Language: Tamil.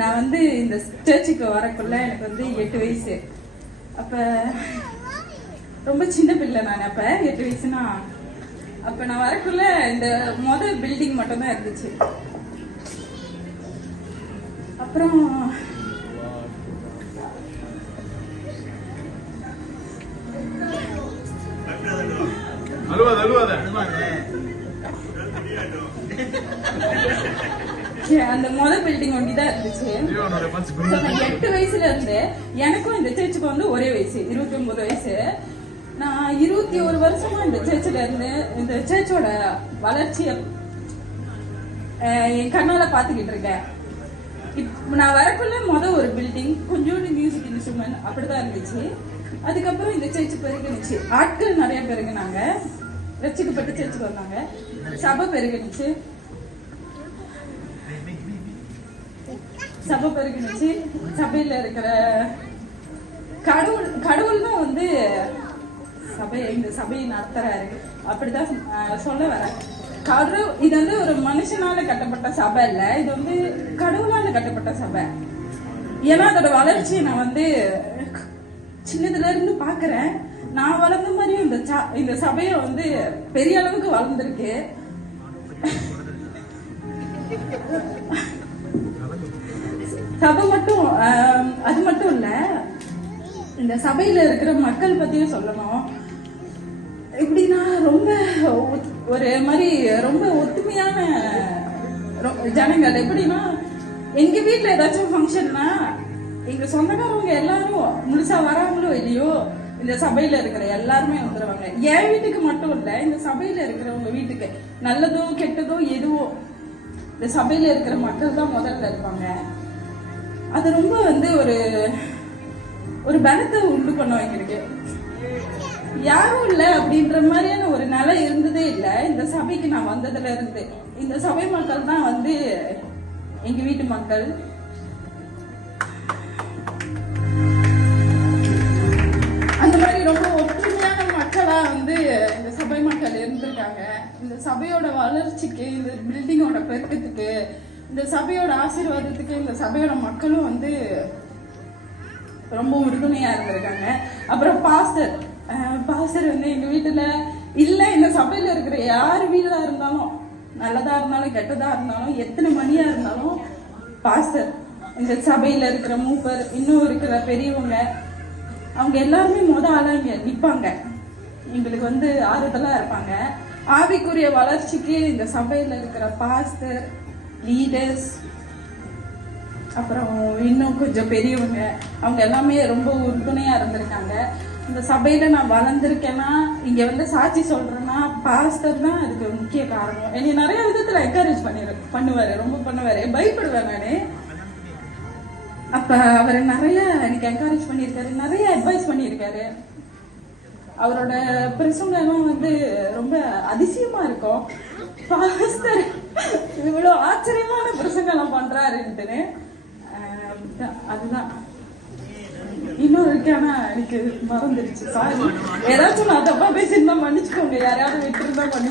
நான் வந்து இந்த சர்ச்சுக்கு வரக்குள்ள எனக்கு வந்து 8 வயசு. அப்ப ரொம்ப சின்ன பிள்ளை நான். அப்ப 8 வயசுனா அப்ப நான் வரக்குள்ள இந்த பில்டிங் மட்டும் தான் இருந்துச்சு. அப்புறம் அந்த பில்டிங் ஒண்டிதான் இருந்துச்சு. 8 வயசுல இருந்து எனக்கும் இந்த சர்ச்சுக்கு வந்து ஒரே வயசு, 29 வயசு. நான் 21 வருஷமா இந்த சர்ச்சில் இருந்து இந்த சர்ச்சோட வளர்ச்சிய என் கண்ணால பாத்துக்கிட்டு இருக்கேன். நான் வரக்குள்ள ஒரு பில்டிங், கொஞ்சோண்டு மியூசிக் இன்ஸ்ட்ருமெண்ட் அப்படிதான் இருந்துச்சு. அதுக்கப்புறம் இந்த சர்ச்சு பெருகினுச்சு, ஆட்கள் நிறைய பெருகினாங்க, ரட்சிக்கப்பட்டு சர்ச்சுக்கு வந்தாங்க, சபை பெருகினுச்சு. சபையில இருக்கிற கடவுள் தான் வந்து இந்த சபையை நடத்துறாரு, அப்படிதான் சொல்ல வர. இது வந்து ஒரு மனுஷனால கட்டப்பட்ட சபை இல்ல, இது வந்து கடவுளால கட்டப்பட்ட சபை. ஏன்னா அதோட வளர்ச்சியை நான் வந்து சின்னதுல இருந்து பாக்குறேன். நான் வளர்ந்த மாதிரியும் இந்த சபையை வந்து பெரிய அளவுக்கு வளர்ந்துருக்கு. சபை மட்டும் அது மட்டும் இல்ல, இந்த சபையில இருக்கிற மக்கள் பத்தியும் சொல்லணும். எப்படின்னா ரொம்ப ஒரு மாதிரி ரொம்ப ஒத்துமையான ஜனங்கள். எப்படின்னா எங்க வீட்டுல ஏதாச்சும் ஃபங்க்ஷன்னா எங்க சொந்தக்காரவங்க எல்லாரும் முழுசா வராங்களோ இல்லையோ இந்த சபையில இருக்கிற எல்லாருமே வந்துருவாங்க. என் வீட்டுக்கு மட்டும் இல்ல, இந்த சபையில இருக்கிறவங்க வீட்டுக்கு நல்லதோ கெட்டதோ எதுவோ இந்த சபையில இருக்கிற மக்கள் தான் முதல்ல இருப்பாங்க. அது ரொம்ப வந்து ஒரு பலத்தை உண்டு பண்ணும் எங்களுக்கு. யாரும் இல்ல அப்படின்ற மாதிரியான ஒரு நிலை இருந்ததே இல்ல இந்த சபைக்கு நான் வந்ததுல இருந்து. இந்த சபை மக்கள் தான் வந்து எங்க வீட்டு மக்கள். அந்த மாதிரி ரொம்ப ஒற்றுமையான மக்களா வந்து இந்த சபை மக்கள் இருந்திருக்காங்க. இந்த சபையோட வளர்ச்சிக்கு, இந்த பில்டிங்கோட பெருக்கத்துக்கு, இந்த சபையோட ஆசீர்வாதத்துக்கு இந்த சபையோட மக்களும் வந்து ரொம்ப உறுதுணையா இருந்திருக்காங்க. அப்புறம் பாஸ்டர் வந்து எங்க வீட்டுல இல்ல, இந்த சபையில இருக்கிற யாரு வீடா இருந்தாலும், நல்லதா இருந்தாலும் கெட்டதா இருந்தாலும், எத்தனை மணியா இருந்தாலும், பாஸ்டர், இந்த சபையில இருக்கிற மூப்பர், இன்னும் இருக்கிற பெரியவங்க, அவங்க எல்லாருமே ஆளா இங்க நிப்பாங்க. எங்களுக்கு வந்து ஆறுதலா இருப்பாங்க. ஆவிக்குரிய வளர்ச்சிக்கு இந்த சபையில இருக்கிற பாஸ்டர், லீடர்ஸ், அப்புறம் இன்னும் கொஞ்சம் பெரியவங்க, அவங்க எல்லாமே ரொம்ப உறுதுணையா இருந்திருக்காங்க. இந்த சபையில நான் வளர்ந்துருக்கேன்னா, இங்க வந்து சாட்சி சொல்றேன்னா பாஸ்டர் தான் அதுக்கு முக்கிய காரணம். என்னை நிறைய விதத்துல என்கரேஜ் பண்ணுவாரு, ரொம்ப பண்ணுவாரு. பயப்படுவேன் நானு. அப்ப அவர் நிறைய எனக்கு என்கரேஜ் பண்ணியிருக்காரு, நிறைய அட்வைஸ் பண்ணியிருக்காரு. அவரோட பிரசங்கம் வந்து ரொம்ப அதிசயமா இருக்கும். பாஸ்டர் இவ்வளவு ஆச்சரியமான பிரசங்கம் பண்றாருன்ட்டு. அதுதான் இன்னும் இருக்கு. ஆனா எனக்கு மறந்துருச்சு, சாரி. ஏதாச்சும் நான் தப்பா பேசியிருந்தா மன்னிச்சுக்கோங்க, யாராவது விட்டுருந்தா பண்ணி